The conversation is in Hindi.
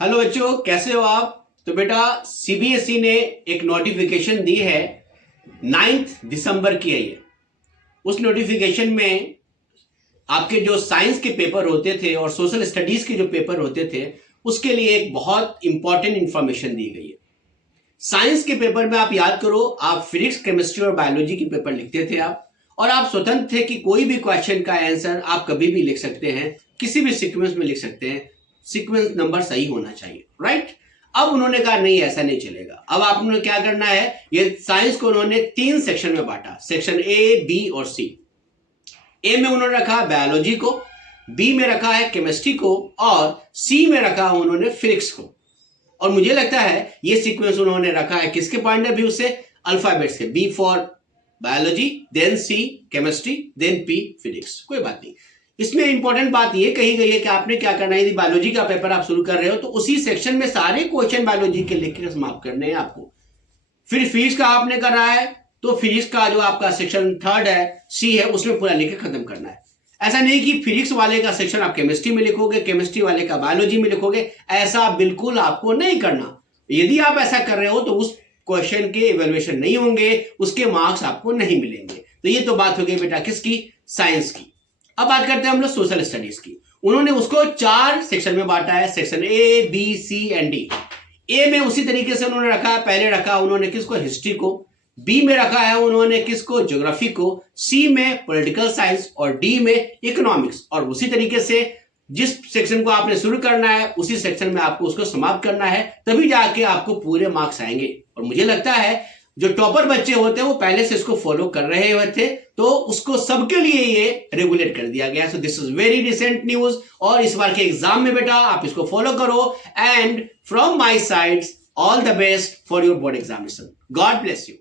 हेलो बच्चों, कैसे हो आप। तो बेटा सीबीएसई ने एक नोटिफिकेशन दी है, 9 दिसंबर की है ये। उस नोटिफिकेशन में आपके जो साइंस के पेपर होते थे और सोशल स्टडीज के जो पेपर होते थे उसके लिए एक बहुत इंपॉर्टेंट इंफॉर्मेशन दी गई है। साइंस के पेपर में आप याद करो, आप फिजिक्स, केमिस्ट्री और बायोलॉजी के पेपर लिखते थे आप, और आप स्वतंत्र थे कि कोई भी क्वेश्चन का आंसर आप कभी भी लिख सकते हैं, किसी भी सीक्वेंस में लिख सकते हैं, सीक्वेंस नंबर सही होना चाहिए, राइट। अब उन्होंने कहा नहीं, ऐसा नहीं चलेगा। अब आपने क्या करना है, ये साइंस को उन्होंने 3 सेक्शन में बांटा, सेक्शन ए, बी और सी। ए में उन्होंने रखा बायोलॉजी को, बी में रखा है केमिस्ट्री को, और सी में रखा उन्होंने फिजिक्स को। और मुझे लगता है ये सीक्वेंस उन्होंने रखा है किसके पॉइंट ऑफ व्यू से, अल्फाबेट्स के। B for biology, then C chemistry, then P physics. कोई बात नहीं, इसमें इंपॉर्टेंट बात ये कही गई है कि आपने क्या करना है, यदि बायोलॉजी का पेपर आप शुरू कर रहे हो तो उसी सेक्शन में सारे क्वेश्चन बायोलॉजी के लिख के समाप्त करने हैं आपको। फिर फिजिक्स का आपने करना है तो फिजिक्स का जो आपका सेक्शन 3 है, सी है, उसमें पूरा लिख के खत्म करना है। ऐसा नहीं कि फिजिक्स वाले का सेक्शन आप केमिस्ट्री में लिखोगे, केमिस्ट्री वाले का बायोलॉजी में लिखोगे, ऐसा बिल्कुल आपको नहीं करना। यदि आप ऐसा कर रहे हो तो उस क्वेश्चन के इवैल्यूएशन नहीं होंगे, उसके मार्क्स आपको नहीं मिलेंगे। तो ये तो बात हो गई बेटा किसकी, साइंस की। अब बात करते हैं हम लोग सोशल स्टडीज की। उन्होंने उसको 4 सेक्शन में बांटा है, section A, B, C and D. A में उसी तरीके से उन्होंने रखा है, पहले रखा उन्होंने किसको, हिस्ट्री को। बी में रखा है उन्होंने किसको, ज्योग्राफी को। सी में पॉलिटिकल साइंस और डी में इकोनॉमिक्स। और उसी तरीके से जिस सेक्शन को आपने शुरू करना है उसी सेक्शन में आपको उसको समाप्त करना है, तभी जाके आपको पूरे मार्क्स आएंगे। और मुझे लगता है जो टॉपर बच्चे होते हैं वो पहले से इसको फॉलो कर रहे हुए थे, तो उसको सबके लिए ये रेगुलेट कर दिया गया। So this is very recent news, और इस बार के एग्जाम में बेटा आप इसको फॉलो करो। And from my side, all the best for your board examination. God bless you.